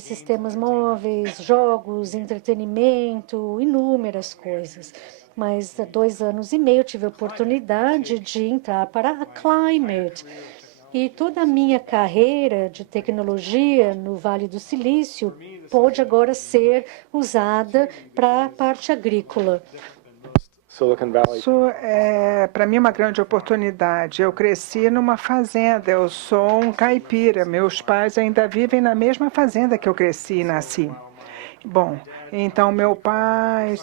sistemas móveis, jogos, entretenimento, inúmeras coisas. Mas há 2 anos e meio eu tive a oportunidade de entrar para a Climate. E toda a minha carreira de tecnologia no Vale do Silício pode agora ser usada para a parte agrícola. Isso é, para mim, uma grande oportunidade. Eu cresci numa fazenda, eu sou um caipira. Meus pais ainda vivem na mesma fazenda que eu cresci e nasci. Bom, então meu pai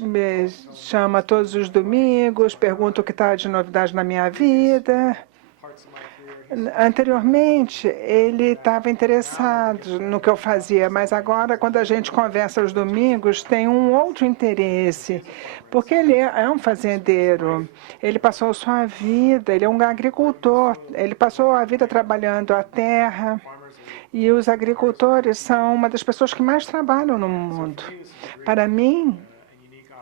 me chama todos os domingos, pergunta o que está de novidade na minha vida. Anteriormente, ele estava interessado no que eu fazia, mas agora, quando a gente conversa aos domingos, tem um outro interesse, porque ele é um fazendeiro, ele passou sua vida, ele é um agricultor, ele passou a vida trabalhando a terra, e os agricultores são uma das pessoas que mais trabalham no mundo. Para mim,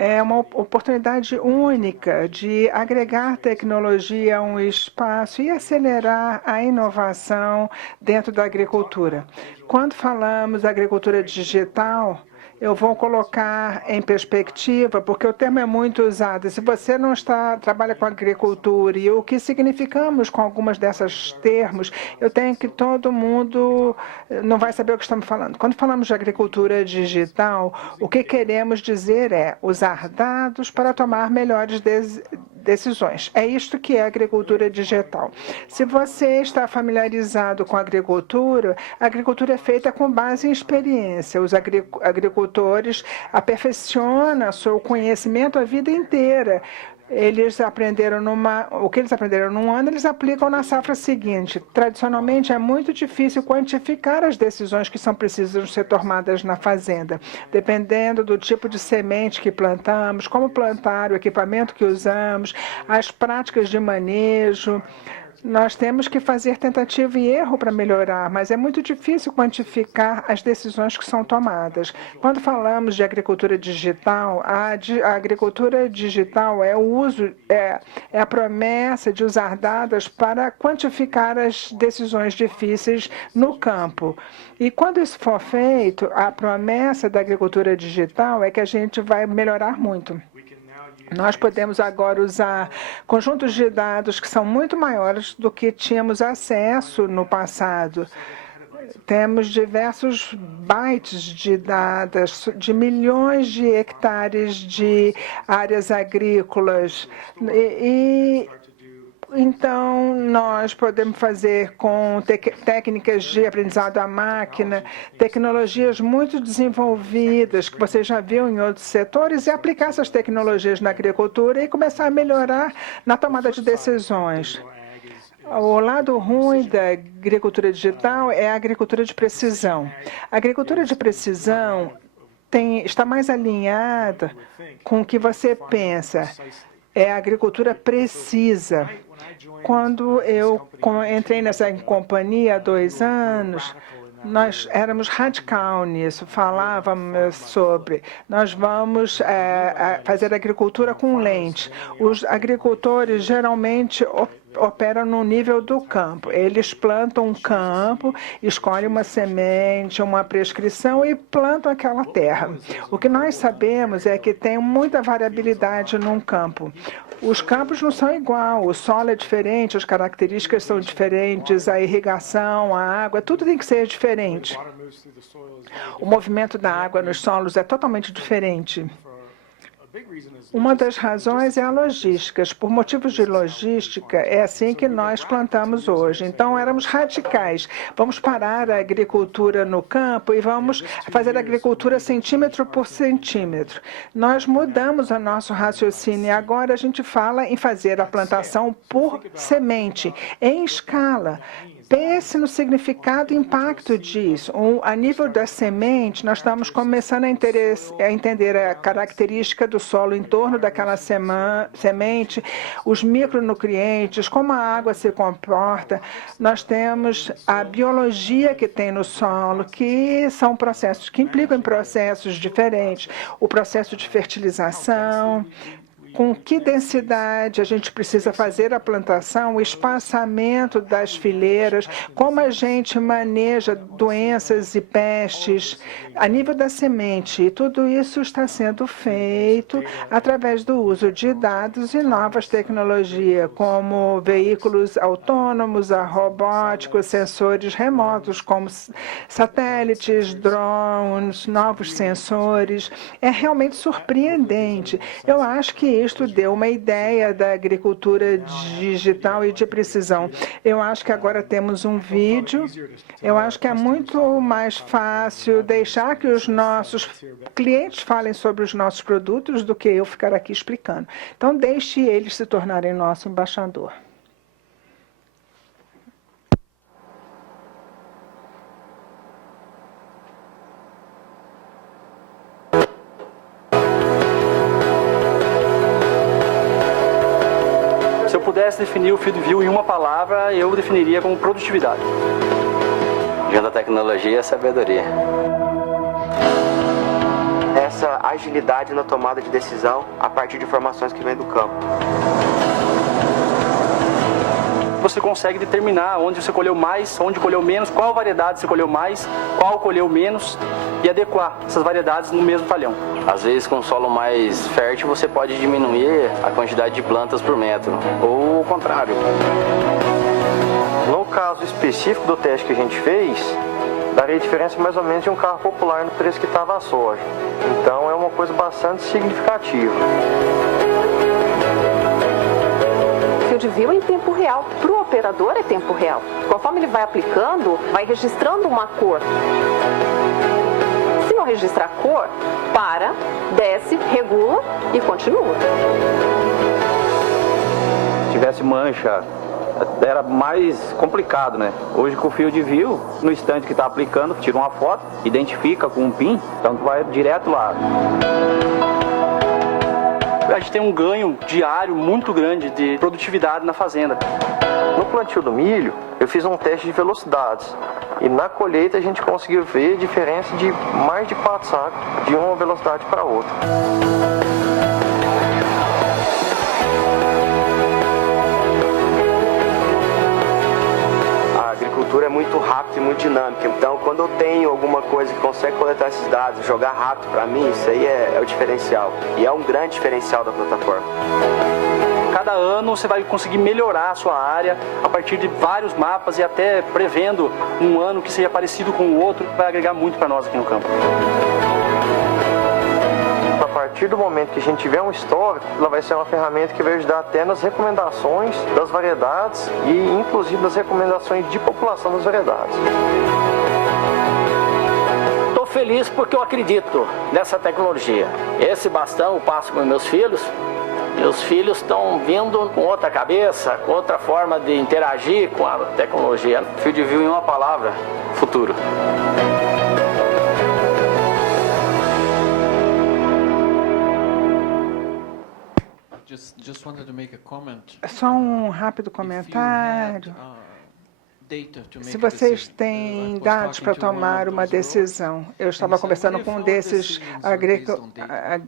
é uma oportunidade única de agregar tecnologia a um espaço e acelerar a inovação dentro da agricultura. Quando falamos da agricultura digital, eu vou colocar em perspectiva, porque o termo é muito usado. Se você não trabalha com agricultura e o que significamos com algumas dessas termos, eu tenho que todo mundo não vai saber o que estamos falando. Quando falamos de agricultura digital, o que queremos dizer é usar dados para tomar melhores decisões. É isto que é agricultura digital. Se você está familiarizado com a agricultura é feita com base em experiência. Os agricultores aperfeiçoam seu conhecimento a vida inteira. Eles aprenderam o que eles aprenderam num ano, eles aplicam na safra seguinte. Tradicionalmente, é muito difícil quantificar as decisões que são precisas ser tomadas na fazenda, dependendo do tipo de semente que plantamos, como plantar, o equipamento que usamos, as práticas de manejo. Nós temos que fazer tentativa e erro para melhorar, mas é muito difícil quantificar as decisões que são tomadas. Quando falamos de agricultura digital, a agricultura digital é a promessa de usar dados para quantificar as decisões difíceis no campo. E quando isso for feito, a promessa da agricultura digital é que a gente vai melhorar muito. Nós podemos agora usar conjuntos de dados que são muito maiores do que tínhamos acesso no passado. Temos diversos bytes de dados, de milhões de hectares de áreas agrícolas. Então, nós podemos fazer com técnicas de aprendizado à máquina, tecnologias muito desenvolvidas, que você já viu em outros setores, e aplicar essas tecnologias na agricultura e começar a melhorar na tomada de decisões. O lado ruim da agricultura digital é a agricultura de precisão. A agricultura de precisão está mais alinhada com o que você pensa. É a agricultura precisa. Quando eu entrei nessa companhia há 2 anos, nós éramos radical nisso, falávamos sobre, nós vamos fazer agricultura com lente. Os agricultores geralmente operam no nível do campo. Eles plantam um campo, escolhem uma semente, uma prescrição e plantam aquela terra. O que nós sabemos é que tem muita variabilidade num campo. Os campos não são igual, o solo é diferente, as características são diferentes, a irrigação, a água, tudo tem que ser diferente. O movimento da água nos solos é totalmente diferente. Uma das razões é a logística. Por motivos de logística, é assim que nós plantamos hoje. Então, éramos radicais. Vamos parar a agricultura no campo e vamos fazer agricultura centímetro por centímetro. Nós mudamos o nosso raciocínio e agora a gente fala em fazer a plantação por semente, em escala. Pense no significado e impacto disso. A nível da semente, nós estamos começando a entender a característica do solo em torno daquela semente, os micronutrientes, como a água se comporta. Nós temos a biologia que tem no solo, que são processos que implicam em processos diferentes. O processo de fertilização, com que densidade a gente precisa fazer a plantação, o espaçamento das fileiras, como a gente maneja doenças e pestes a nível da semente. E tudo isso está sendo feito através do uso de dados e novas tecnologias, como veículos autônomos, robóticos, sensores remotos, como satélites, drones, novos sensores. É realmente surpreendente. Eu acho que isto deu uma ideia da agricultura digital e de precisão. Eu acho que agora temos um vídeo. Eu acho que é muito mais fácil deixar que os nossos clientes falem sobre os nossos produtos do que eu ficar aqui explicando. Então, deixe eles se tornarem nosso embaixador. Se eu pudesse definir o FieldView em uma palavra, eu definiria como produtividade. Junto à tecnologia e a sabedoria. Essa agilidade na tomada de decisão a partir de informações que vêm do campo. Você consegue determinar onde você colheu mais, onde colheu menos, qual variedade você colheu mais, qual colheu menos e adequar essas variedades no mesmo talhão. Às vezes, com solo mais fértil, você pode diminuir a quantidade de plantas por metro, ou o contrário. No caso específico do teste que a gente fez, daria diferença mais ou menos de um carro popular no preço que estava a soja. Então é uma coisa bastante significativa. FieldView em tempo real. Para o operador é tempo real. Conforme ele vai aplicando, vai registrando uma cor. Se não registrar a cor, para, desce, regula e continua. Se tivesse mancha, era mais complicado, né? Hoje com o FieldView, no instante que está aplicando, tira uma foto, identifica com um PIN, então vai direto lá. A gente tem um ganho diário muito grande de produtividade na fazenda. No plantio do milho, eu fiz um teste de velocidades. E na colheita a gente conseguiu ver a diferença de mais de 4 sacos de uma velocidade para outra. A agricultura é muito rápida e muito dinâmica. Então, quando eu tenho alguma coisa que consegue coletar esses dados, jogar rápido para mim, isso aí é o diferencial. E é um grande diferencial da plataforma. Cada ano você vai conseguir melhorar a sua área a partir de vários mapas e até prevendo um ano que seja parecido com o outro, vai agregar muito para nós aqui no campo. A partir do momento que a gente tiver um histórico, ela vai ser uma ferramenta que vai ajudar até nas recomendações das variedades e inclusive nas recomendações de população das variedades. Estou feliz porque eu acredito nessa tecnologia. Esse bastão eu passo com meus filhos. Meus filhos estão vindo com outra cabeça, com outra forma de interagir com a tecnologia. FieldView em uma palavra, futuro. Só um rápido comentário. Se vocês têm dados para tomar uma decisão, eu estava conversando com um desses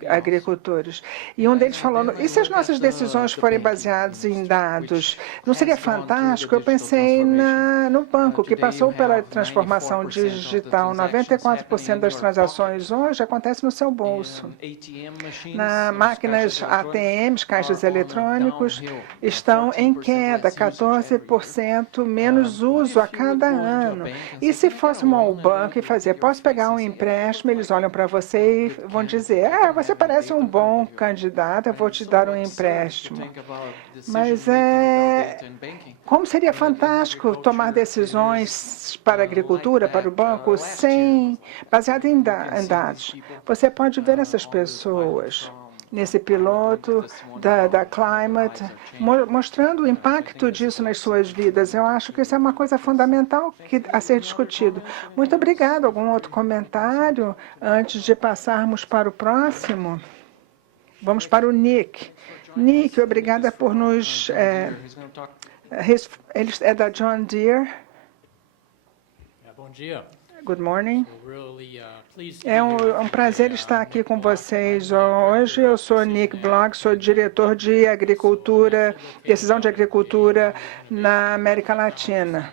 agricultores, e um deles falou, e se as nossas decisões forem baseadas em dados? Não seria fantástico? Eu pensei no banco, que passou pela transformação digital. 94% das transações hoje acontecem no seu bolso. Nas máquinas ATMs, caixas eletrônicos, estão em queda, 14% menos uso a cada ano. E se fôssemos ao banco e fazer, posso pegar um empréstimo, eles olham para você e vão dizer, você parece um bom candidato, eu vou te dar um empréstimo. Mas como seria fantástico tomar decisões para a agricultura, para o banco, baseado em dados. Você pode ver essas pessoas nesse piloto da Climate, mostrando o impacto disso nas suas vidas. Eu acho que isso é uma coisa fundamental a ser discutido. Muito obrigado. Algum outro comentário antes de passarmos para o próximo? Vamos para o Nick. Nick, obrigada por nos... ele é da John Deere. Bom dia. Good morning. É um prazer estar aqui com vocês hoje. Eu sou Nick Block, sou diretor de agricultura, decisão de agricultura na América Latina.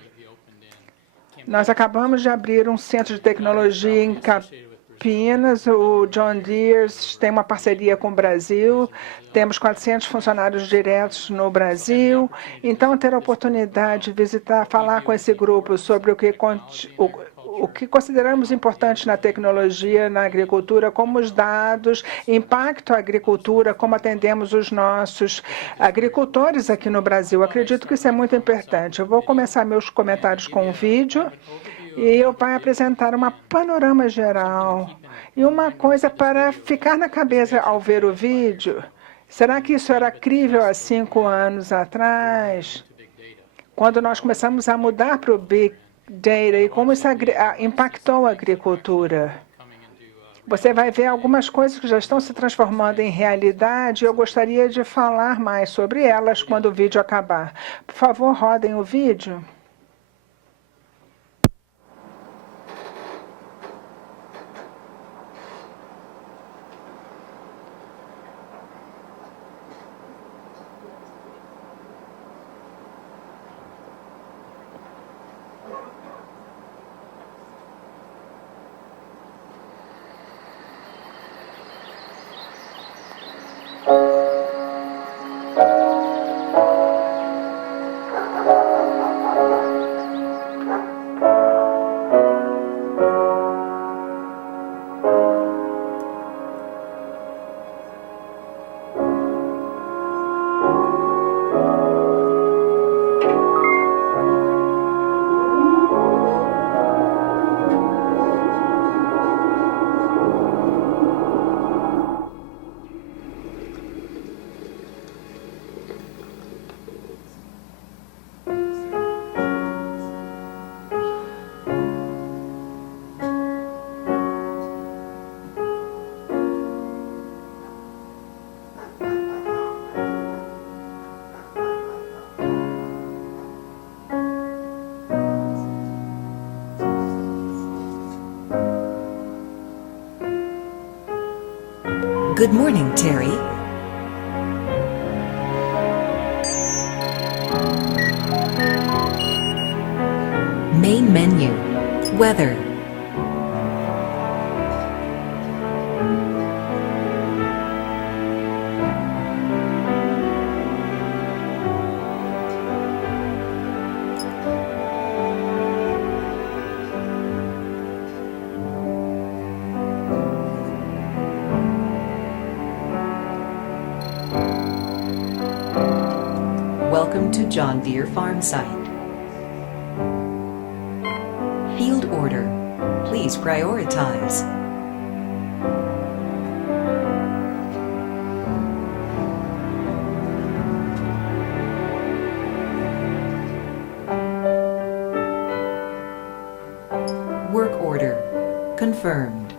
Nós acabamos de abrir um centro de tecnologia em Campinas. O John Deere tem uma parceria com o Brasil. Temos 400 funcionários diretos no Brasil. Então, ter a oportunidade de visitar, falar com esse grupo sobre o que consideramos importante na tecnologia, na agricultura, como os dados, impacto à agricultura, como atendemos os nossos agricultores aqui no Brasil. Acredito que isso é muito importante. Eu vou começar meus comentários com um vídeo e eu vou apresentar uma panorama geral. E uma coisa para ficar na cabeça ao ver o vídeo, será que isso era crível há 5 anos atrás? Quando nós começamos a mudar para o Big Data e como isso impactou a agricultura. Você vai ver algumas coisas que já estão se transformando em realidade. Eu gostaria de falar mais sobre elas quando o vídeo acabar. Por favor, rodem o vídeo. Good morning, Terry. Main menu. Weather. Welcome to John Deere Farm Site. Field order. Please prioritize. Work order. Confirmed.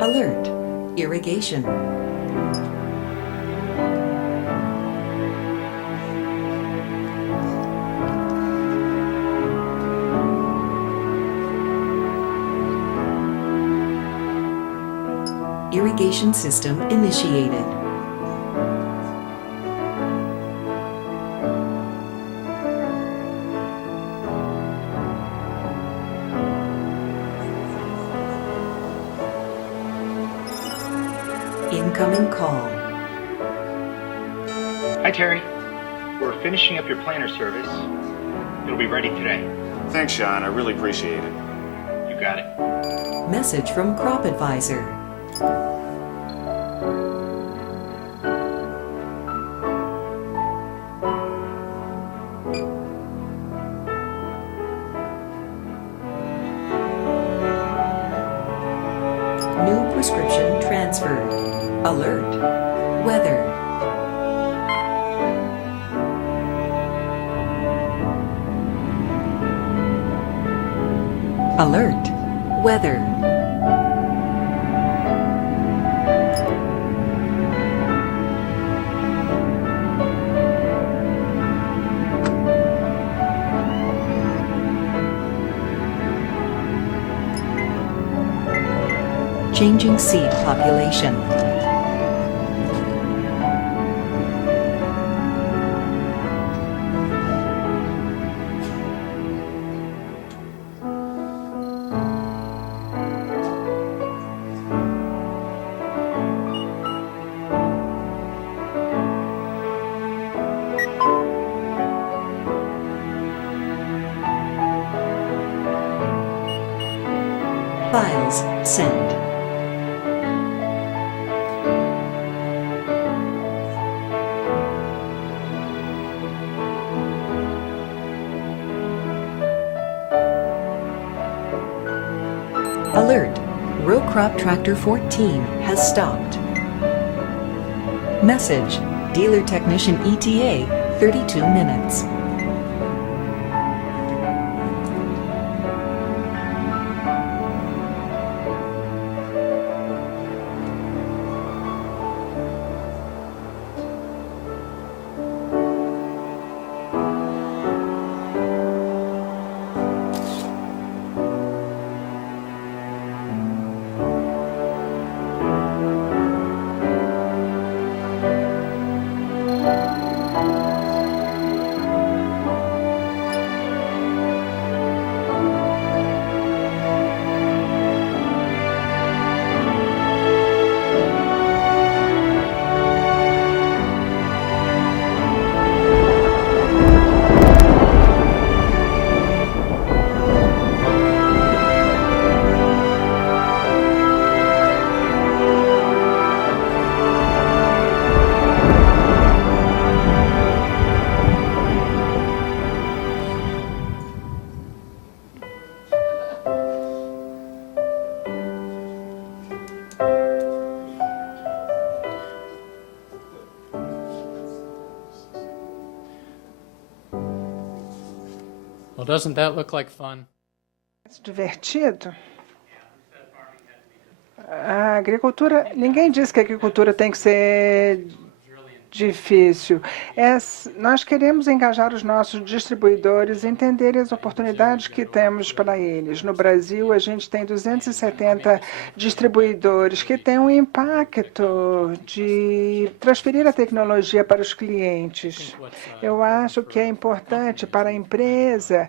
Alert. Irrigation. Irrigation system initiated. Incoming call. Hi, Terry. We're finishing up your planter service. It'll be ready today. Thanks, Sean. I really appreciate it. You got it. Message from Crop Advisor. New prescription transferred. Alert. Weather. Alert. Weather. Changing seed population. Files send. Alert! Row crop tractor 14 has stopped. Message: Dealer technician ETA 32 minutes. Well, doesn't that look like fun? Divertido. A agricultura, ninguém diz que a agricultura tem que ser difícil. Nós queremos engajar os nossos distribuidores, entender as oportunidades que temos para eles. No Brasil, a gente tem 270 distribuidores que têm um impacto de transferir a tecnologia para os clientes. Eu acho que é importante para a empresa,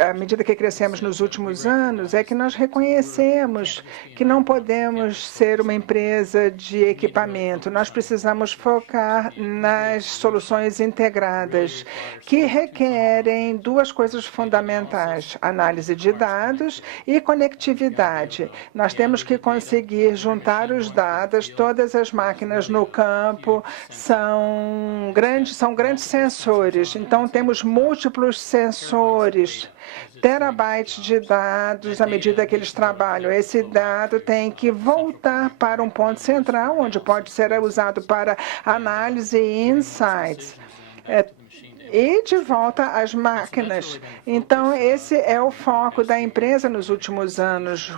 à medida que crescemos nos últimos anos, é que nós reconhecemos que não podemos ser uma empresa de equipamento. Nós precisamos focar nas soluções integradas, que requerem duas coisas fundamentais: análise de dados e conectividade. Nós temos que conseguir juntar os dados. Todas as máquinas no campo são grandes sensores. Então, temos múltiplos sensores, terabytes de dados à medida que eles trabalham. Esse dado tem que voltar para um ponto central, onde pode ser usado para análise e insights. E de volta às máquinas. Então, esse é o foco da empresa nos últimos anos,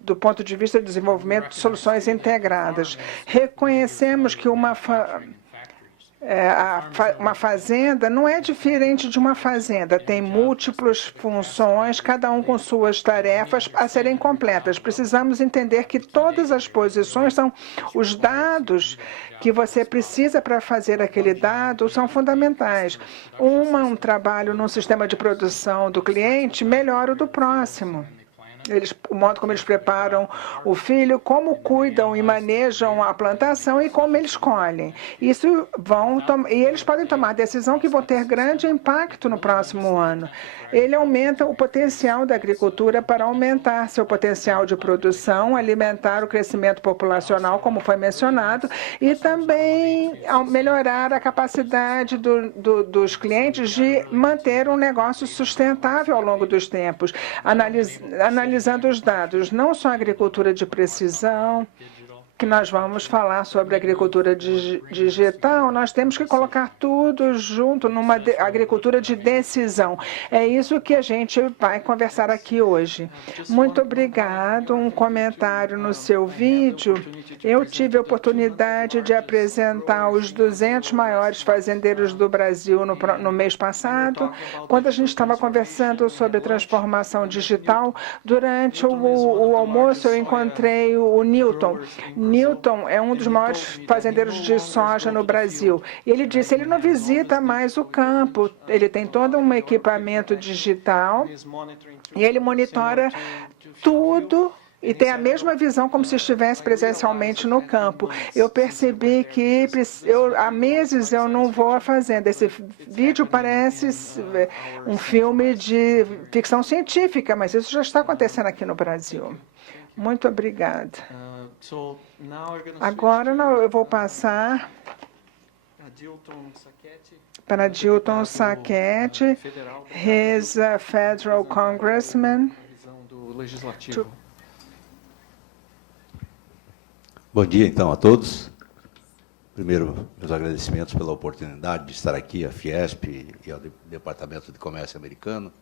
do ponto de vista do desenvolvimento de soluções integradas. Reconhecemos que uma fazenda não é diferente de uma fazenda. Tem múltiplas funções, cada um com suas tarefas a serem completas. Precisamos entender que todas as posições são os dados que você precisa para fazer aquele dado são fundamentais. Um trabalho num sistema de produção do cliente melhora o do próximo. O modo como eles preparam o filho, como cuidam e manejam a plantação e como eles colhem. E eles podem tomar decisão que vão ter grande impacto no próximo ano. Ele aumenta o potencial da agricultura para aumentar seu potencial de produção, alimentar o crescimento populacional, como foi mencionado, e também melhorar a capacidade dos clientes de manter um negócio sustentável ao longo dos tempos, analisando os dados, não só a agricultura de precisão, que nós vamos falar sobre agricultura digital, nós temos que colocar tudo junto numa agricultura de decisão. É isso que a gente vai conversar aqui hoje. Muito obrigado. Um comentário no seu vídeo. Eu tive a oportunidade de apresentar os 200 maiores fazendeiros do Brasil no mês passado, quando a gente estava conversando sobre transformação digital. Durante o almoço, eu encontrei o Newton. Newton é um dos maiores fazendeiros de soja no Brasil. E ele disse que ele não visita mais o campo, ele tem todo um equipamento digital e ele monitora tudo e tem a mesma visão como se estivesse presencialmente no campo. Eu percebi que há meses eu não vou à fazenda. Esse vídeo parece um filme de ficção científica, mas isso já está acontecendo aqui no Brasil. Muito obrigada. Agora eu vou passar para Dilton Saquete, his federal congressman. Bom dia, então, a todos. Primeiro, meus agradecimentos pela oportunidade de estar aqui, à Fiesp e ao Departamento de Comércio Americano.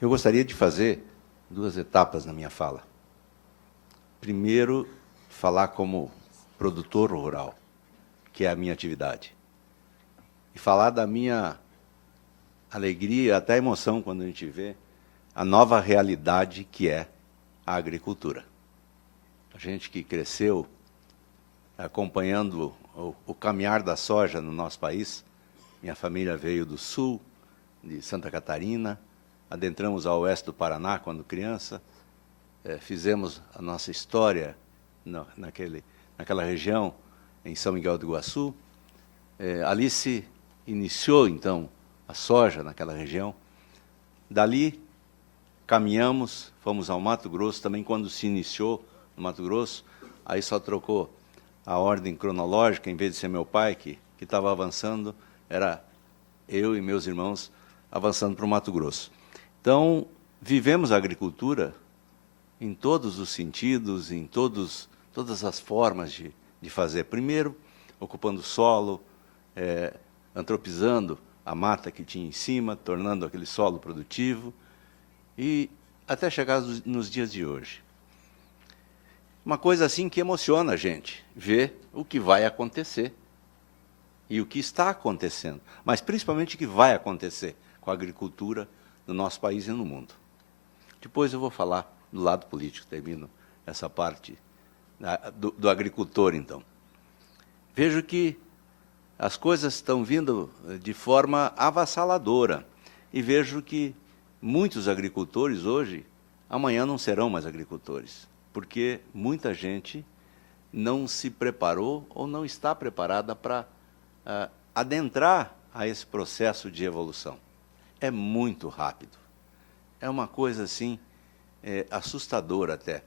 Eu gostaria de fazer 2 etapas na minha fala. Primeiro, falar como produtor rural, que é a minha atividade. E falar da minha alegria, até emoção, quando a gente vê a nova realidade que é a agricultura. A gente que cresceu acompanhando o caminhar da soja no nosso país, minha família veio do sul, de Santa Catarina, adentramos ao oeste do Paraná quando criança, fizemos a nossa história naquela região, em São Miguel do Iguaçu. Ali se iniciou, então, a soja naquela região. Dali, caminhamos, fomos ao Mato Grosso, também quando se iniciou no Mato Grosso, aí só trocou a ordem cronológica, em vez de ser meu pai que estava avançando, era eu e meus irmãos avançando para o Mato Grosso. Então, vivemos a agricultura em todos os sentidos, em todas as formas de fazer. Primeiro, ocupando o solo, antropizando a mata que tinha em cima, tornando aquele solo produtivo, e até chegar nos dias de hoje. Uma coisa assim que emociona a gente, ver o que vai acontecer e o que está acontecendo, mas principalmente o que vai acontecer com a agricultura no nosso país e no mundo. Depois eu vou falar do lado político, termino essa parte do agricultor, então. Vejo que as coisas estão vindo de forma avassaladora e vejo que muitos agricultores hoje, amanhã não serão mais agricultores, porque muita gente não se preparou ou não está preparada para adentrar a esse processo de evolução. É muito rápido. É uma coisa assim, assustadora até.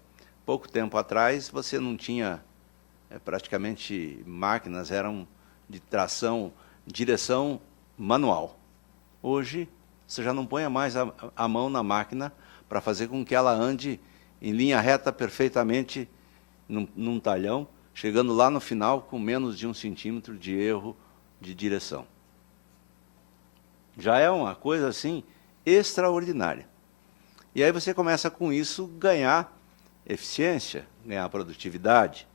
Pouco tempo atrás, você não tinha praticamente máquinas, eram de tração, direção manual. Hoje, você já não põe mais a mão na máquina para fazer com que ela ande em linha reta perfeitamente num talhão, chegando lá no final com menos de 1 centímetro de erro de direção. Já é uma coisa assim extraordinária. E aí você começa com isso ganhar eficiência, ganhar produtividade.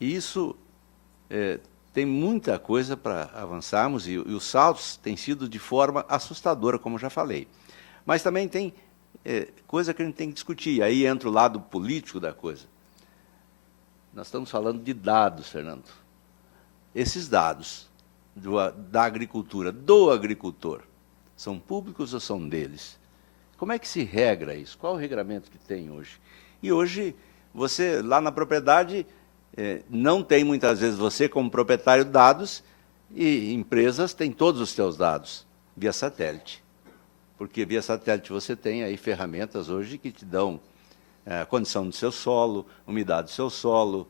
E isso tem muita coisa para avançarmos, e os saltos têm sido de forma assustadora, como já falei. Mas também tem coisa que a gente tem que discutir, e aí entra o lado político da coisa. Nós estamos falando de dados, Fernando. Esses dados da agricultura, do agricultor, são públicos ou são deles? Como é que se regra isso? Qual o regramento que tem hoje? E hoje, você, lá na propriedade, não tem muitas vezes você como proprietário dados, e empresas têm todos os seus dados via satélite. Porque via satélite você tem aí ferramentas hoje que te dão condição do seu solo, umidade do seu solo,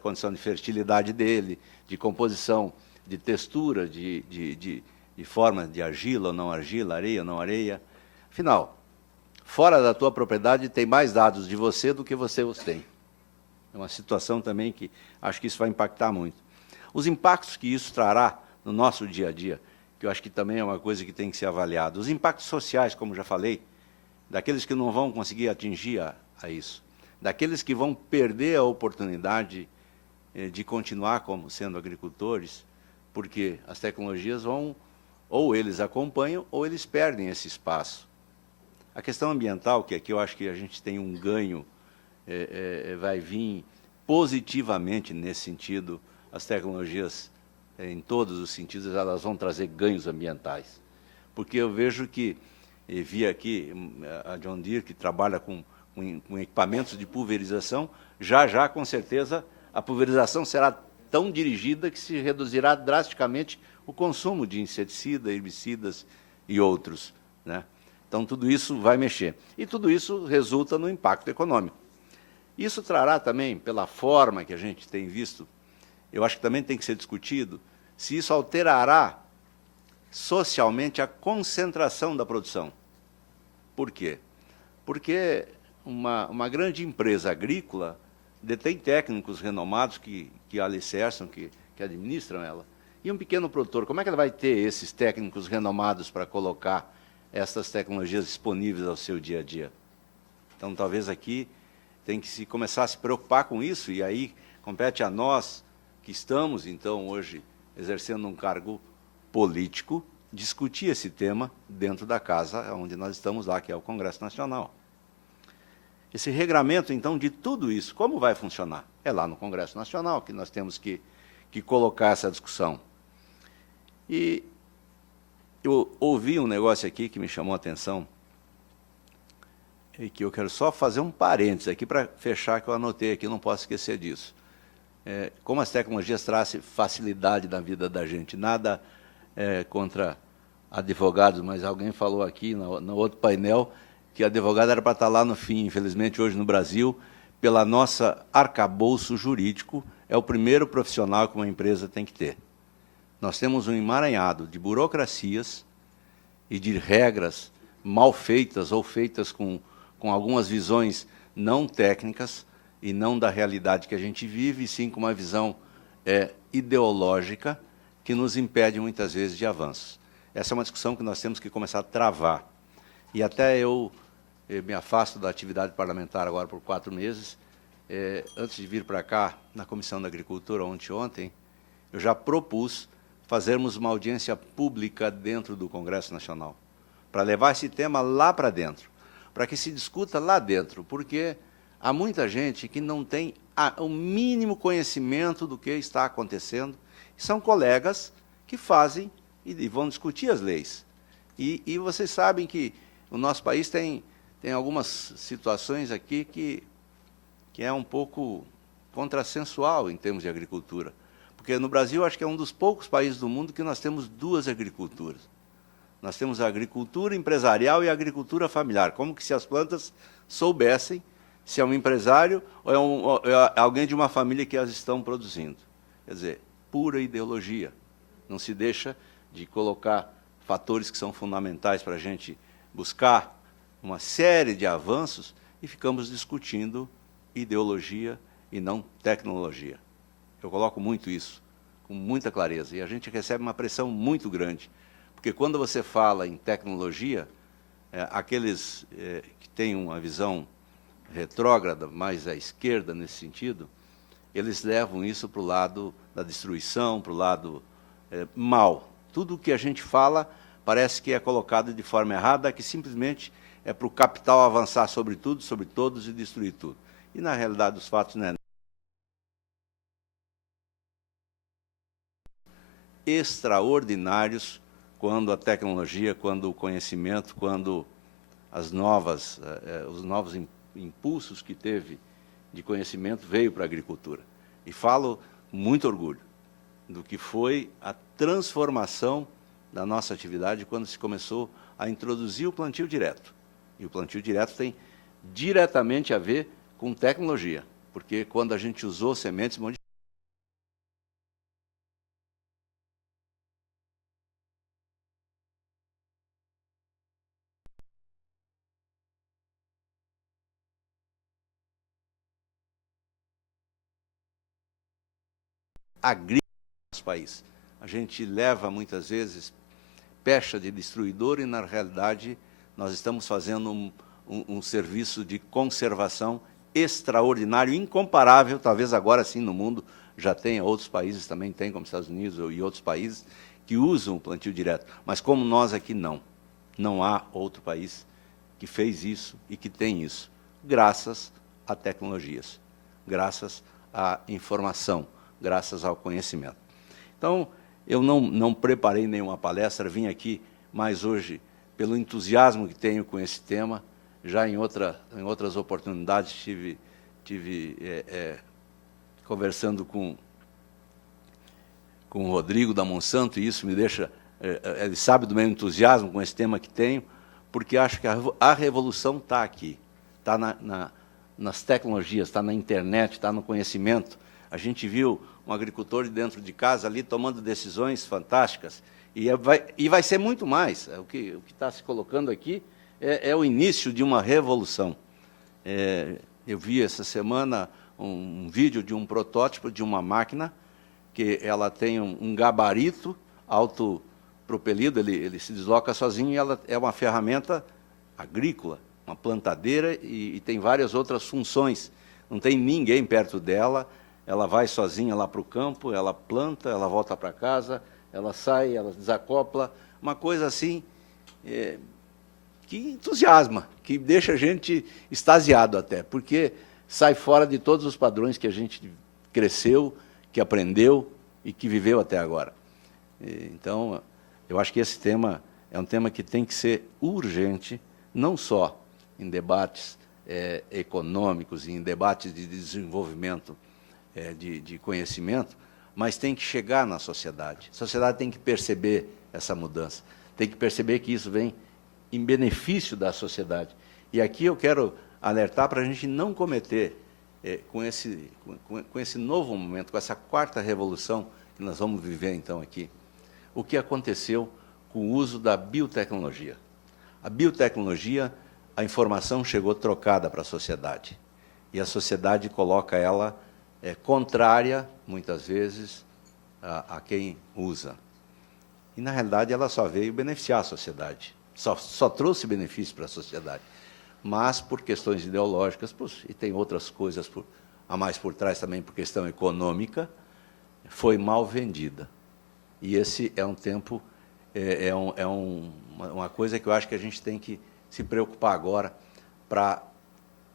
condição de fertilidade dele, de composição, de textura, de forma de argila ou não argila, areia ou não areia. Afinal, fora da tua propriedade tem mais dados de você do que você os tem. É uma situação também que acho que isso vai impactar muito. Os impactos que isso trará no nosso dia a dia, que eu acho que também é uma coisa que tem que ser avaliada. Os impactos sociais, como já falei, daqueles que não vão conseguir atingir a isso, daqueles que vão perder a oportunidade de continuar como sendo agricultores, porque as tecnologias vão, ou eles acompanham, ou eles perdem esse espaço. A questão ambiental, que aqui eu acho que a gente tem um ganho, vai vir positivamente nesse sentido, as tecnologias, em todos os sentidos, elas vão trazer ganhos ambientais. Porque eu vejo que, vi aqui a John Deere, que trabalha com equipamentos de pulverização, já, com certeza, a pulverização será tão dirigida que se reduzirá drasticamente o consumo de inseticida, herbicidas e outros, né? Então, tudo isso vai mexer. E tudo isso resulta no impacto econômico. Isso trará também, pela forma que a gente tem visto, eu acho que também tem que ser discutido, se isso alterará socialmente a concentração da produção. Por quê? Porque uma grande empresa agrícola detém técnicos renomados que alicerçam, que administram ela. E um pequeno produtor, como é que ele vai ter esses técnicos renomados para colocar essas tecnologias disponíveis ao seu dia a dia? Então, talvez aqui tem que se começar a se preocupar com isso, e aí compete a nós, que estamos, então, hoje, exercendo um cargo político, discutir esse tema dentro da casa onde nós estamos lá, que é o Congresso Nacional. Esse regramento, então, de tudo isso, como vai funcionar? É lá no Congresso Nacional que nós temos que colocar essa discussão. E eu ouvi um negócio aqui que me chamou a atenção, e que eu quero só fazer um parênteses aqui para fechar, que eu anotei aqui, não posso esquecer disso. Como as tecnologias trazem facilidade na vida da gente, nada contra advogados, mas alguém falou aqui no outro painel que advogado era para estar lá no fim. Infelizmente, hoje no Brasil, pela nossa arcabouço jurídico, é o primeiro profissional que uma empresa tem que ter. Nós temos um emaranhado de burocracias e de regras mal feitas ou feitas com algumas visões não técnicas e não da realidade que a gente vive, e sim com uma visão ideológica que nos impede, muitas vezes, de avanços. Essa é uma discussão que nós temos que começar a travar. E até eu me afasto da atividade parlamentar agora por 4 meses. Antes de vir para cá, na Comissão da Agricultura, ontem, eu já propus fazermos uma audiência pública dentro do Congresso Nacional, para levar esse tema lá para dentro, para que se discuta lá dentro, porque há muita gente que não tem o mínimo conhecimento do que está acontecendo. São colegas que fazem e vão discutir as leis. E vocês sabem que o nosso país tem algumas situações aqui que é um pouco contrassensual em termos de agricultura. Porque no Brasil, acho que é um dos poucos países do mundo que nós temos 2 agriculturas. Nós temos a agricultura empresarial e a agricultura familiar, como que se as plantas soubessem se é um empresário ou é alguém de uma família que as estão produzindo. Quer dizer, pura ideologia. Não se deixa de colocar fatores que são fundamentais para a gente buscar uma série de avanços e ficamos discutindo ideologia e não tecnologia. Eu coloco muito isso, com muita clareza, e a gente recebe uma pressão muito grande, porque quando você fala em tecnologia, aqueles que têm uma visão retrógrada, mais à esquerda nesse sentido, eles levam isso para o lado da destruição, para o lado mal. Tudo o que a gente fala parece que é colocado de forma errada, que simplesmente é para o capital avançar sobre tudo, sobre todos e destruir tudo. E, na realidade dos fatos, não é extraordinários quando a tecnologia, quando o conhecimento, quando os novos impulsos que teve de conhecimento veio para a agricultura. E falo com muito orgulho do que foi a transformação da nossa atividade quando se começou a introduzir o plantio direto. E o plantio direto tem diretamente a ver com tecnologia, porque quando a gente usou sementes modificadas, agrícola do nosso país. A gente leva, muitas vezes, pecha de destruidor e, na realidade, nós estamos fazendo um serviço de conservação extraordinário, incomparável, talvez agora sim no mundo já tenha, outros países também têm, como Estados Unidos e outros países, que usam o plantio direto. Mas como nós aqui não. Não há outro país que fez isso e que tem isso, graças a tecnologias, graças à informação, graças ao conhecimento. Então, eu não preparei nenhuma palestra, vim aqui mais hoje pelo entusiasmo que tenho com esse tema. Já em outras oportunidades estive conversando com o Rodrigo da Monsanto, e isso me deixa... ele sabe do meu entusiasmo com esse tema que tenho, porque acho que a revolução está aqui, está nas tecnologias, está na internet, está no conhecimento. A gente viu um agricultor de dentro de casa ali tomando decisões fantásticas, e vai ser muito mais. O que está se colocando aqui é o início de uma revolução. Eu vi essa semana um vídeo de um protótipo de uma máquina que ela tem um gabarito autopropelido, ele se desloca sozinho, e ela é uma ferramenta agrícola, uma plantadeira, e tem várias outras funções. Não tem ninguém perto dela, ela vai sozinha lá para o campo, ela planta, ela volta para casa, ela sai, ela desacopla, uma coisa assim que entusiasma, que deixa a gente extasiado até, porque sai fora de todos os padrões que a gente cresceu, que aprendeu e que viveu até agora. Então, eu acho que esse tema é um tema que tem que ser urgente, não só em debates econômicos, em debates de desenvolvimento de conhecimento, mas tem que chegar na sociedade. A sociedade tem que perceber essa mudança, tem que perceber que isso vem em benefício da sociedade. E aqui eu quero alertar para a gente não cometer, com esse novo momento, com essa quarta revolução que nós vamos viver, então, aqui, o que aconteceu com o uso da biotecnologia. A biotecnologia, a informação chegou trocada para a sociedade, e a sociedade coloca ela contrária, muitas vezes, a quem usa. E, na realidade, ela só veio beneficiar a sociedade, só trouxe benefício para a sociedade. Mas, por questões ideológicas, e tem outras coisas a mais por trás também, por questão econômica, foi mal vendida. E esse é um tempo, uma coisa que eu acho que a gente tem que se preocupar agora para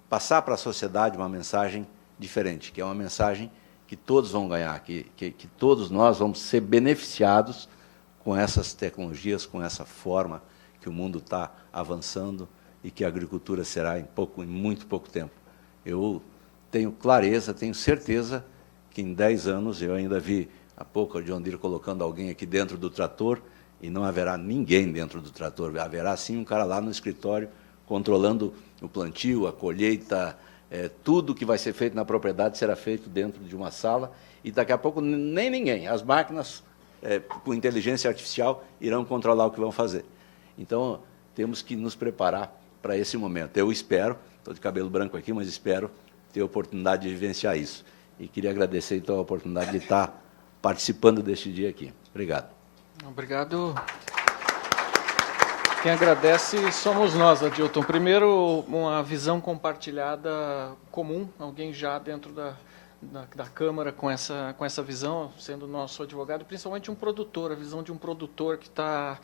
passar para a sociedade uma mensagem diferente, que é uma mensagem que todos vão ganhar, que todos nós vamos ser beneficiados com essas tecnologias, com essa forma que o mundo está avançando e que a agricultura será em muito pouco tempo. Eu tenho clareza, tenho certeza que em 10 anos, eu ainda vi há pouco o John Deere colocando alguém aqui dentro do trator, e não haverá ninguém dentro do trator, haverá sim um cara lá no escritório controlando o plantio, a colheita, tudo que vai ser feito na propriedade será feito dentro de uma sala, e daqui a pouco nem ninguém, as máquinas com inteligência artificial irão controlar o que vão fazer. Então, temos que nos preparar para esse momento. Eu espero, estou de cabelo branco aqui, mas espero ter a oportunidade de vivenciar isso. E queria agradecer, então, a oportunidade de estar participando deste dia aqui. Obrigado. Obrigado. Quem agradece somos nós, Adilton. Primeiro, uma visão compartilhada comum, alguém já dentro da Câmara com essa visão, sendo nosso advogado, principalmente um produtor, a visão de um produtor que está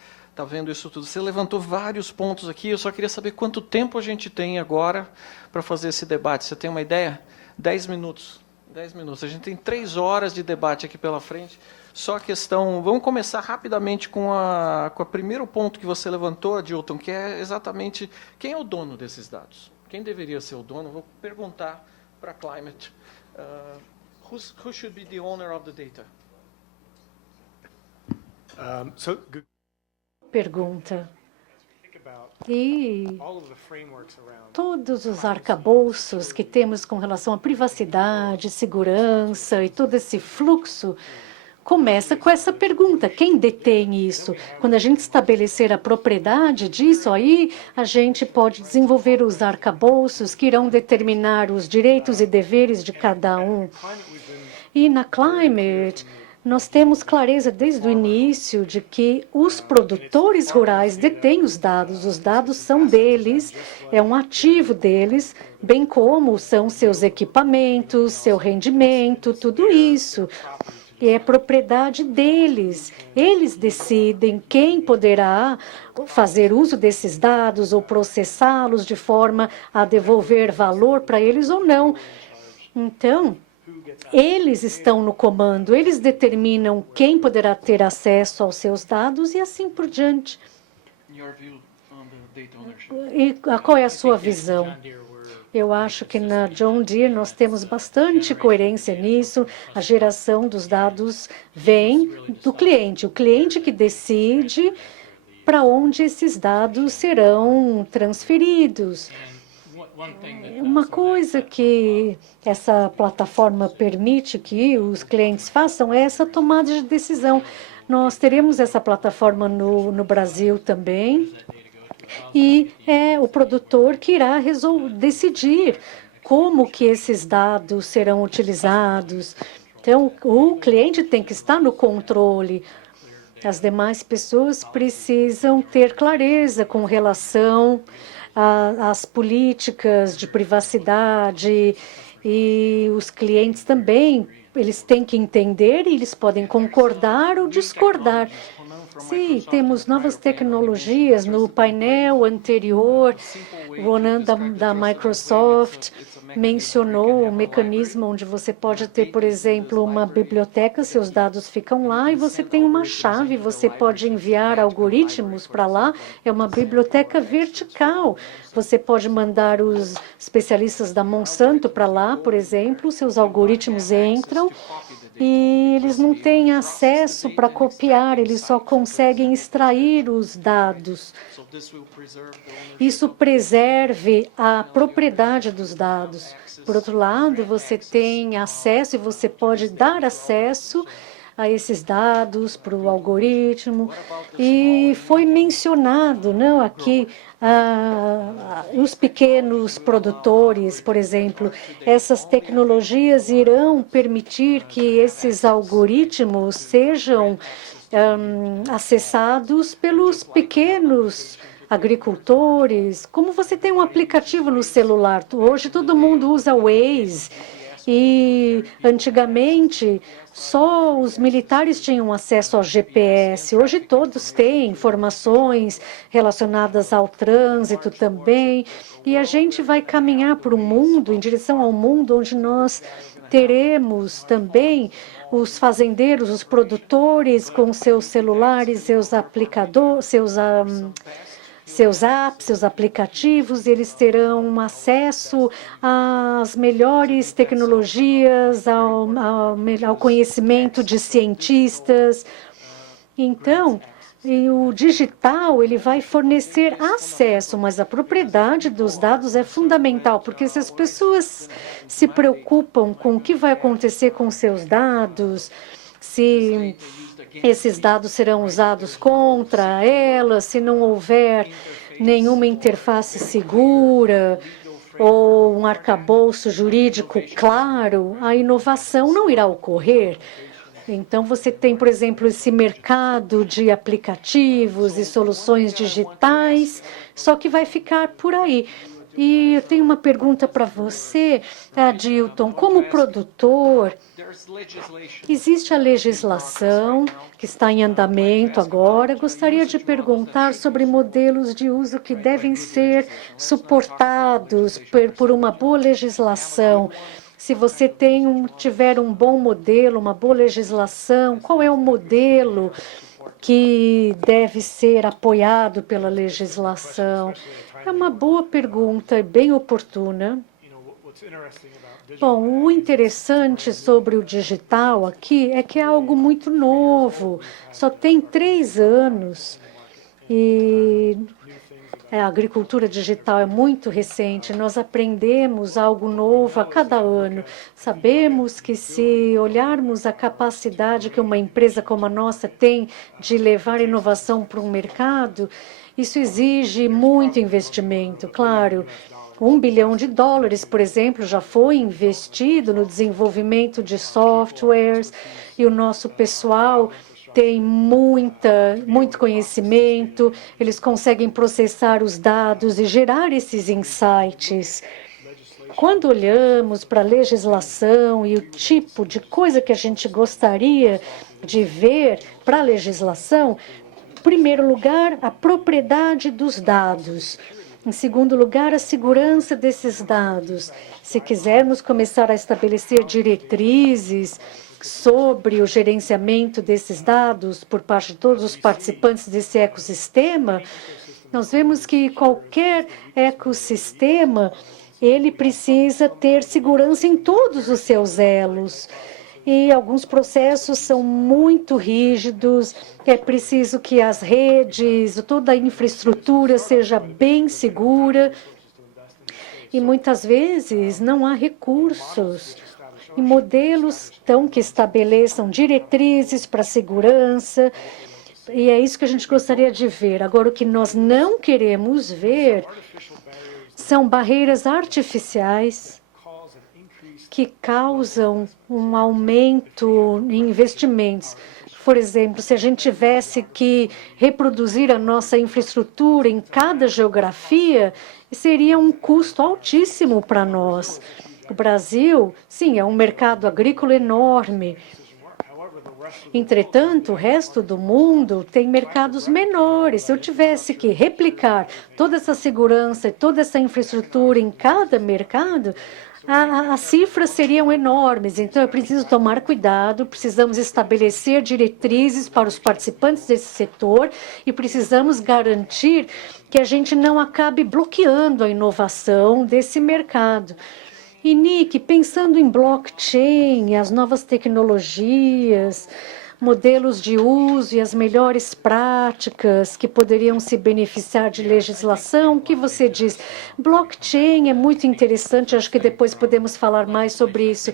vendo isso tudo. Você levantou vários pontos aqui, eu só queria saber quanto tempo a gente tem agora para fazer esse debate. Você tem uma ideia? 10 minutos. 10 minutos. A gente tem 3 horas de debate aqui pela frente. Só a questão... Vamos começar rapidamente com o primeiro ponto que você levantou, Adilton, que é exatamente quem é o dono desses dados. Quem deveria ser o dono? Vou perguntar para a Climate. Who should be the owner of the data? Pergunta. E todos os arcabouços que temos com relação à privacidade, segurança e todo esse fluxo começa com essa pergunta: quem detém isso? Quando a gente estabelecer a propriedade disso, aí a gente pode desenvolver os arcabouços que irão determinar os direitos e deveres de cada um. E na Climate, nós temos clareza desde o início de que os produtores rurais detêm os dados são deles, é um ativo deles, bem como são seus equipamentos, seu rendimento, tudo isso. E é propriedade deles. Eles decidem quem poderá fazer uso desses dados ou processá-los de forma a devolver valor para eles ou não. Então, eles estão no comando, eles determinam quem poderá ter acesso aos seus dados e assim por diante. E qual é a sua visão? Eu acho que na John Deere nós temos bastante coerência nisso. A geração dos dados vem do cliente. O cliente que decide para onde esses dados serão transferidos. Uma coisa que essa plataforma permite que os clientes façam é essa tomada de decisão. Nós teremos essa plataforma no Brasil também. E é o produtor que irá decidir como que esses dados serão utilizados. Então, o cliente tem que estar no controle. As demais pessoas precisam ter clareza com relação às políticas de privacidade e os clientes também. Eles têm que entender e eles podem concordar ou discordar. Sim, temos novas tecnologias. No painel anterior, Ronan da Microsoft mencionou um mecanismo onde você pode ter, por exemplo, uma biblioteca, seus dados ficam lá e você tem uma chave, você pode enviar algoritmos para lá, é uma biblioteca vertical. Você pode mandar os especialistas da Monsanto para lá, por exemplo, seus algoritmos entram e eles não têm acesso para copiar, eles só conseguem extrair os dados. Isso preserve a propriedade dos dados. Por outro lado, você tem acesso e você pode dar acesso a esses dados para o algoritmo. E foi mencionado, não, aqui, os pequenos produtores, por exemplo, essas tecnologias irão permitir que esses algoritmos sejam acessados pelos pequenos agricultores. Como você tem um aplicativo no celular, hoje todo mundo usa Waze e antigamente só os militares tinham acesso ao GPS. Hoje todos têm informações relacionadas ao trânsito também. E a gente vai caminhar para o mundo, em direção ao mundo onde nós teremos também os fazendeiros, os produtores com seus celulares, seus aplicadores, seus apps, seus aplicativos, eles terão acesso às melhores tecnologias, ao conhecimento de cientistas. Então, o digital ele vai fornecer acesso, mas a propriedade dos dados é fundamental, porque se as pessoas se preocupam com o que vai acontecer com seus dados, se esses dados serão usados contra elas, se não houver nenhuma interface segura ou um arcabouço jurídico claro, a inovação não irá ocorrer. Então, você tem, por exemplo, esse mercado de aplicativos e soluções digitais, só que vai ficar por aí. E eu tenho uma pergunta para você, Adilton. Como produtor, existe a legislação que está em andamento agora. Gostaria de perguntar sobre modelos de uso que devem ser suportados por uma boa legislação. Se você tiver um bom modelo, uma boa legislação, qual é o modelo que deve ser apoiado pela legislação? É uma boa pergunta, bem oportuna. Bom, o interessante sobre o digital aqui é que é algo muito novo, só tem 3 anos e a agricultura digital é muito recente, nós aprendemos algo novo a cada ano. Sabemos que se olharmos a capacidade que uma empresa como a nossa tem de levar inovação para um mercado, Isso exige muito investimento, claro. $1 bilhão, por exemplo, já foi investido no desenvolvimento de softwares e o nosso pessoal tem muito conhecimento, eles conseguem processar os dados e gerar esses insights. Quando olhamos para a legislação e o tipo de coisa que a gente gostaria de ver para a legislação, em primeiro lugar, a propriedade dos dados. Em segundo lugar, a segurança desses dados. Se quisermos começar a estabelecer diretrizes sobre o gerenciamento desses dados por parte de todos os participantes desse ecossistema, nós vemos que qualquer ecossistema, ele precisa ter segurança em todos os seus elos. E alguns processos são muito rígidos, é preciso que as redes, toda a infraestrutura seja bem segura. E muitas vezes não há recursos e modelos que estabeleçam diretrizes para a segurança. E é isso que a gente gostaria de ver. Agora, o que nós não queremos ver são barreiras artificiais que causam um aumento em investimentos. Por exemplo, se a gente tivesse que reproduzir a nossa infraestrutura em cada geografia, seria um custo altíssimo para nós. O Brasil, sim, é um mercado agrícola enorme. Entretanto, o resto do mundo tem mercados menores. Se eu tivesse que replicar toda essa segurança e toda essa infraestrutura em cada mercado, as cifras seriam enormes. Então, é preciso tomar cuidado, precisamos estabelecer diretrizes para os participantes desse setor e precisamos garantir que a gente não acabe bloqueando a inovação desse mercado. E, Nick, pensando em blockchain, as novas tecnologias, modelos de uso e as melhores práticas que poderiam se beneficiar de legislação, o que você diz? Blockchain é muito interessante, acho que depois podemos falar mais sobre isso.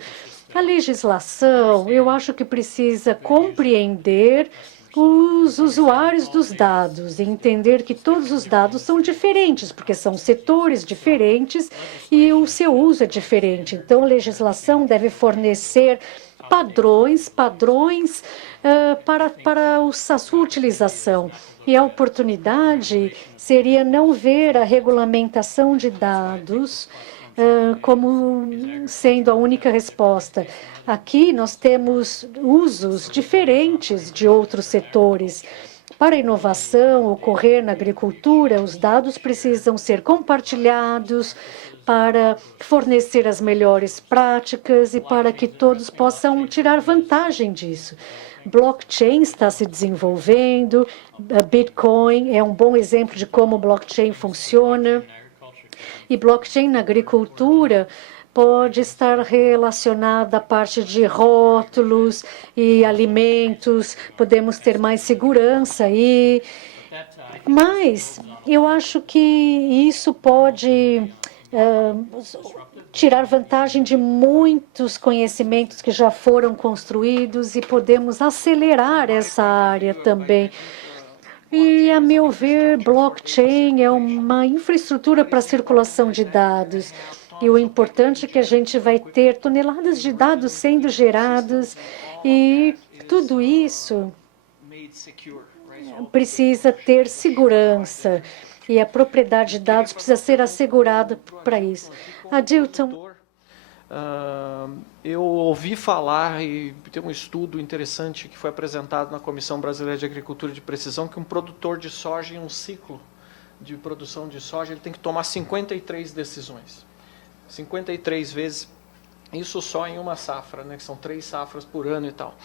A legislação, eu acho que precisa compreender os usuários dos dados e entender que todos os dados são diferentes, porque são setores diferentes e o seu uso é diferente. Então, a legislação deve fornecer padrões para a sua utilização. E a oportunidade seria não ver a regulamentação de dados como sendo a única resposta. Aqui nós temos usos diferentes de outros setores. Para a inovação ocorrer na agricultura, os dados precisam ser compartilhados para fornecer as melhores práticas e para que todos possam tirar vantagem disso. Blockchain está se desenvolvendo, Bitcoin é um bom exemplo de como blockchain funciona. E blockchain na agricultura pode estar relacionada à parte de rótulos e alimentos, podemos ter mais segurança aí. Mas eu acho que isso pode tirar vantagem de muitos conhecimentos que já foram construídos e podemos acelerar essa área também. E, a meu ver, blockchain é uma infraestrutura para a circulação de dados. E o importante é que a gente vai ter toneladas de dados sendo gerados e tudo isso precisa ter segurança. E a propriedade de dados precisa ser assegurada para isso. Adilton. Eu ouvi falar, e tem um estudo interessante que foi apresentado na Comissão Brasileira de Agricultura de Precisão, que um produtor de soja, em um ciclo de produção de soja, ele tem que tomar 53 decisões. 53 vezes, isso só em uma safra, né, que são 3 safras por ano e tal.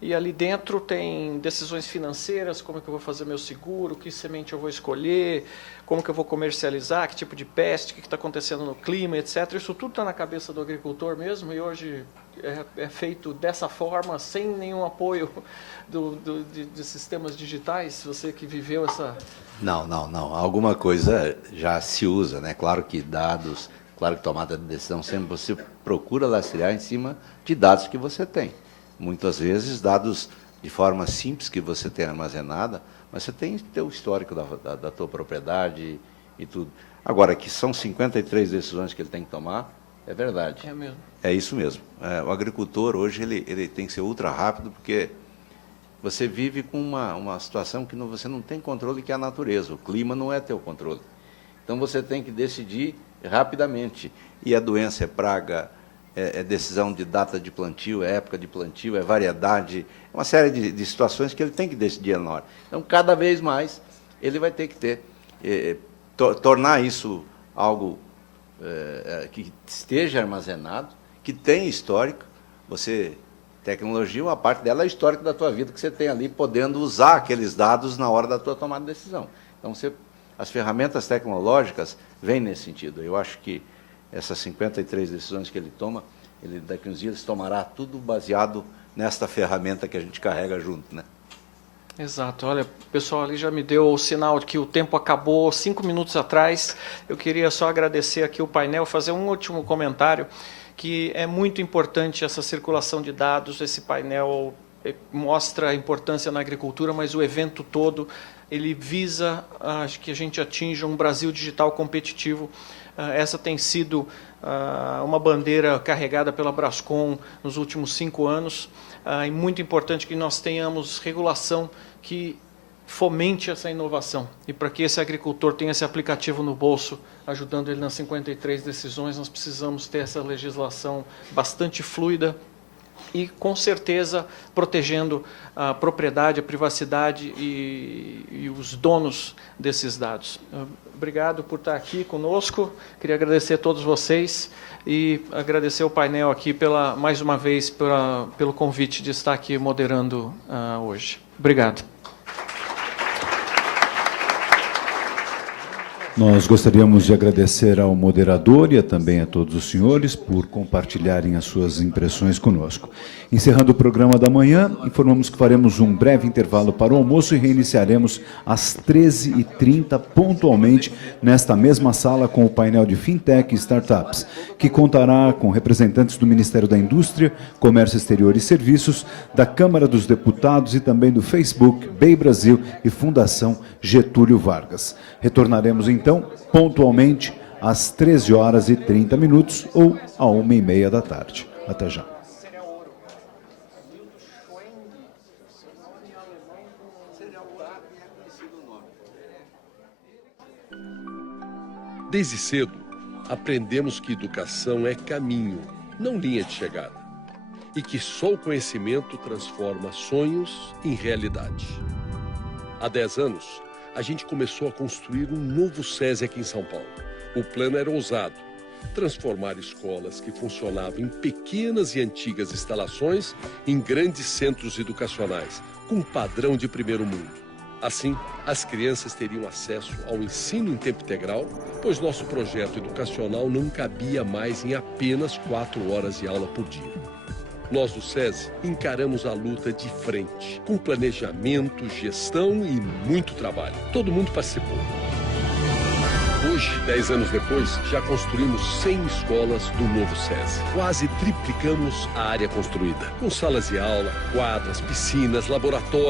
E ali dentro tem decisões financeiras, como é que eu vou fazer meu seguro, que semente eu vou escolher, como que eu vou comercializar, que tipo de peste, o que está acontecendo no clima, etc. Isso tudo está na cabeça do agricultor mesmo, e hoje é feito dessa forma, sem nenhum apoio de sistemas digitais, você que viveu essa... Não. Alguma coisa já se usa, né? Claro que dados, claro que tomada de decisão, sempre você procura lastrear em cima de dados que você tem. Muitas vezes, dados de forma simples que você tem armazenada, mas você tem que ter o histórico da tua propriedade e tudo. Agora, que são 53 decisões que ele tem que tomar, é verdade. É mesmo. É isso mesmo. O agricultor, hoje, ele tem que ser ultra rápido, porque você vive com uma situação que você não tem controle, que é a natureza. O clima não é teu controle. Então, você tem que decidir rapidamente. E a doença é praga, é decisão de data de plantio, é época de plantio, é variedade, é uma série de situações que ele tem que decidir na hora. Então, cada vez mais, ele vai ter que tornar isso algo que esteja armazenado, que tenha histórico. Tecnologia, uma parte dela é histórico da tua vida, que você tem ali, podendo usar aqueles dados na hora da tua tomada de decisão. Então, as ferramentas tecnológicas vêm nesse sentido. Eu acho que essas 53 decisões que ele toma, daqui uns dias tomará tudo baseado nesta ferramenta que a gente carrega junto, né? Exato. Olha, o pessoal ali já me deu o sinal de que o tempo acabou 5 minutos atrás. Eu queria só agradecer aqui o painel, fazer um último comentário, que é muito importante essa circulação de dados. Esse painel mostra a importância na agricultura, mas o evento todo, ele visa que a gente atinja um Brasil digital competitivo. Essa tem sido uma bandeira carregada pela Brascom nos últimos 5 anos. É muito importante que nós tenhamos regulação que fomente essa inovação. E para que esse agricultor tenha esse aplicativo no bolso, ajudando ele nas 53 decisões, nós precisamos ter essa legislação bastante fluida e, com certeza, protegendo a propriedade, a privacidade e os donos desses dados. Obrigado por estar aqui conosco. Queria agradecer a todos vocês e agradecer ao painel aqui mais uma vez pelo convite de estar aqui moderando hoje. Obrigado. Nós gostaríamos de agradecer ao moderador e também a todos os senhores por compartilharem as suas impressões conosco. Encerrando o programa da manhã, informamos que faremos um breve intervalo para o almoço e reiniciaremos às 13h30 pontualmente nesta mesma sala com o painel de Fintech e Startups, que contará com representantes do Ministério da Indústria, Comércio Exterior e Serviços, da Câmara dos Deputados e também do Facebook, BEI Brasil e Fundação Getúlio Vargas. Retornaremos então pontualmente às 13h30 ou à 1h30 da tarde. Até já. Desde cedo, aprendemos que educação é caminho, não linha de chegada, e que só o conhecimento transforma sonhos em realidade. Há 10 anos, a gente começou a construir um novo SESI aqui em São Paulo. O plano era ousado: transformar escolas que funcionavam em pequenas e antigas instalações em grandes centros educacionais, com padrão de primeiro mundo. Assim, as crianças teriam acesso ao ensino em tempo integral, pois nosso projeto educacional não cabia mais em apenas 4 horas de aula por dia. Nós do SESI encaramos a luta de frente, com planejamento, gestão e muito trabalho. Todo mundo participou. Hoje, 10 anos depois, já construímos 100 escolas do novo SESI. Quase triplicamos a área construída, com salas de aula, quadras, piscinas, laboratórios.